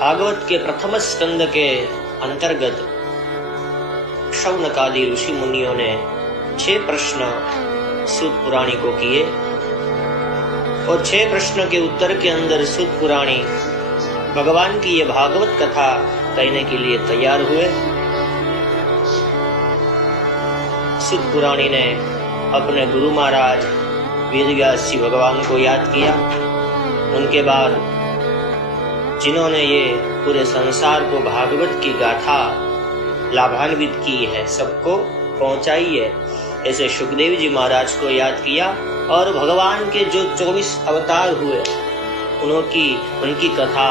भागवत के प्रथम स्कंद के अंतर्गत शौनकादि ऋषि मुनियों ने 6 प्रश्न सूत पुराणी को किए और 6 प्रश्न के उत्तर के अंदर सूत पुराणी भगवान की ये भागवत कथा कहने के लिए तैयार हुए। सूत पुराणी ने अपने गुरु महाराज वेदव्यास जी भगवान को याद किया। उनके बाद जिन्होंने ये पूरे संसार को भागवत की गाथा लाभान्वित की है, सबको पहुंचाई है, ऐसे सुखदेव जी महाराज को याद किया और भगवान के जो 24 अवतार हुए उनकी कथा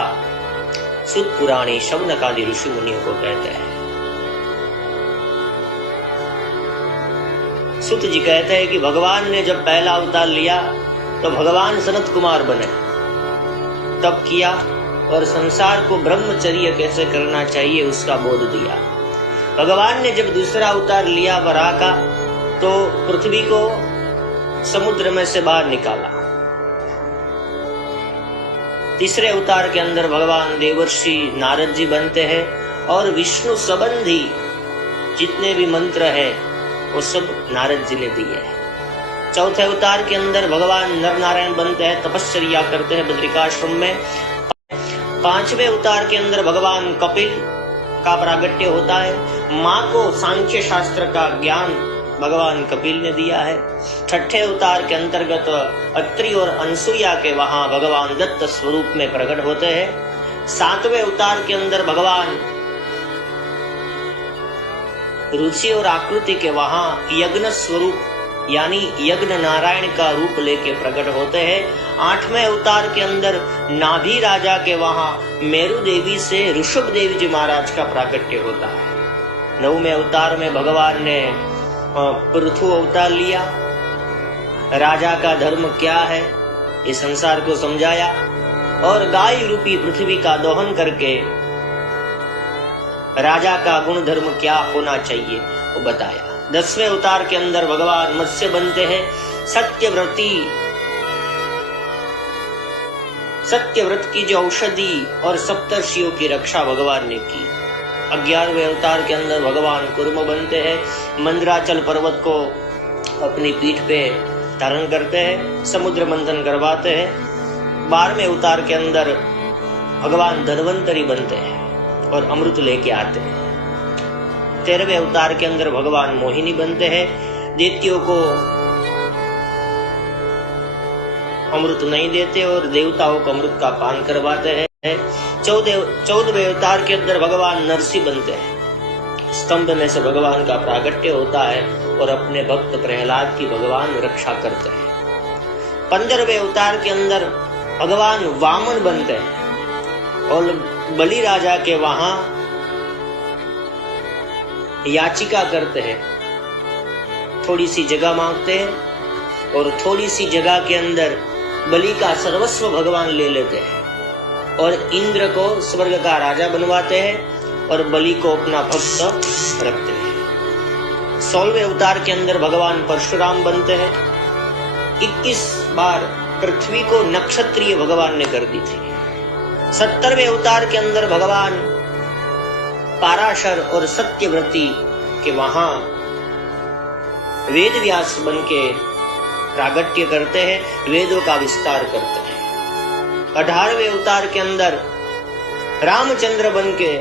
सूत पुराणी शौनकादि ऋषि मुनियों को कहते हैं। सूत जी कहते हैं कि भगवान ने जब पहला अवतार लिया तो भगवान सनत कुमार बने, तप किया और संसार को ब्रह्मचर्य कैसे करना चाहिए उसका बोध दिया। भगवान ने जब दूसरा अवतार लिया वराह का तो पृथ्वी को समुद्र में से बाहर निकाला। तीसरे अवतार के अंदर भगवान देवर्षि नारद जी बनते हैं और विष्णु संबंधी जितने भी मंत्र है वो सब नारद जी ने दिए हैं। चौथे अवतार के अंदर भगवान नर नारायण बनते हैं, तपश्चर्या करते हैं बद्रिकाश्रम में। 5वें अवतार के अंदर भगवान कपिल का प्रागट्य होता है। माँ को सांख्य शास्त्र का ज्ञान भगवान कपिल ने दिया है। 6ठे अवतार के अंतर्गत अत्रि और अनसुईया के वहां भगवान दत्त स्वरूप में प्रकट होते हैं। 7वें अवतार के अंदर भगवान रुचि और आकृति के वहां यज्ञ स्वरूप यानी यज्ञ नारायण का रूप लेके प्रकट होते हैं। 8वें अवतार के अंदर नाभि राजा के वहां मेरु देवी से ऋषभ देव जी महाराज का प्राकट्य होता है। 9वें अवतार में भगवान ने पृथु अवतार लिया। राजा का धर्म क्या है ये संसार को समझाया और गाय रूपी पृथ्वी का दोहन करके राजा का गुण धर्म क्या होना चाहिए वो बताया। 10वें अवतार के अंदर भगवान मत्स्य बनते हैं। सत्यव्रत की जो औषधि और सप्तर्षियों की रक्षा भगवान ने की। 11वें अवतार के अंदर भगवान कूर्म बनते हैं। मंदराचल पर्वत को अपनी पीठ पे धारण करते हैं, समुद्र मंथन करवाते हैं। 12वें अवतार के अंदर भगवान धन्वंतरी बनते हैं और अमृत लेके आते हैं। 13वें अवतार के अंदर भगवान मोहिनी बनते हैं, दैत्यों को अमृत नहीं देते और देवताओं को अमृत का पान करवाते हैं। 14वें अवतार के अंदर भगवान नरसिंह बनते हैं। स्तंभ में से भगवान का प्रागट्य होता है और अपने भक्त प्रहलाद की भगवान रक्षा करते हैं। 15वें अवतार के अंदर भगवान वामन बनते हैं और बलि राजा के वहां याचिका करते हैं, थोड़ी सी जगह मांगते हैं और थोड़ी सी जगह के अंदर बलि का सर्वस्व भगवान ले लेते हैं और इंद्र को स्वर्ग का राजा बनवाते हैं और बलि को अपना भक्त रखते हैं। 16वें अवतार के अंदर भगवान परशुराम बनते हैं। 21 बार पृथ्वी को नक्षत्रीय भगवान ने कर दी थी। 70वें अवतार के अंदर भगवान पाराशर और सत्यव्रती के वहां वेद व्यास बन के प्रागट्य करते हैं, वेदों का विस्तार करते हैं। 18वें अवतार के अंदर रामचंद्र बन के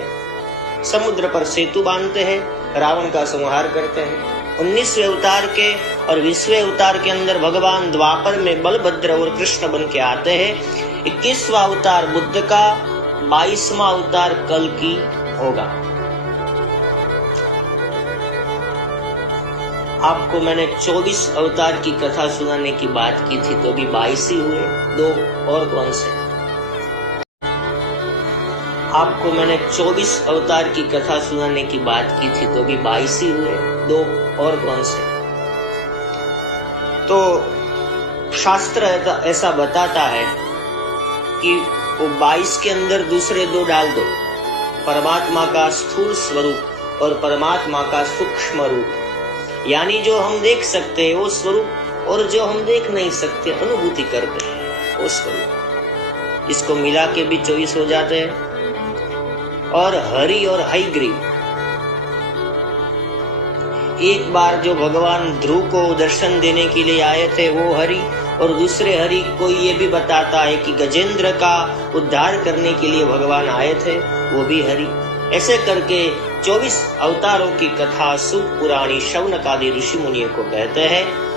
समुद्र पर सेतु बांधते हैं, रावण का संहार करते हैं। 19वें अवतार के और 20वें अवतार के अंदर भगवान द्वापर में बलभद्र और कृष्ण बन के आते हैं। 21वां अवतार बुद्ध का, 22वां अवतार कल की होगा। आपको मैंने 24 अवतार की कथा सुनाने की बात की थी तो भी 22 ही हुए, 2 और कौन से? आपको मैंने 24 अवतार की कथा सुनाने की बात की थी तो भी 22 ही हुए, 2 और कौन से? तो शास्त्र ऐसा बताता है कि वो 22 के अंदर दूसरे 2 डाल दो, परमात्मा का स्थूल स्वरूप और परमात्मा का सूक्ष्म रूप, यानी जो हम देख सकते हैं वो स्वरूप और जो हम देख नहीं सकते अनुभूति करते हैं वो स्वरूप। इसको मिला के भी 24 हो जाते हैं। और हरि और हयग्रीव। एक बार जो भगवान ध्रुव को दर्शन देने के लिए आए थे वो हरि, और दूसरे हरि को ये भी बताता है कि गजेंद्र का उद्धार करने के लिए भगवान आए थे, वो भी हरि। ऐसे करके 24 अवतारों की कथा सूत पुराणी शौनक आदि ऋषि मुनियों को कहते हैं।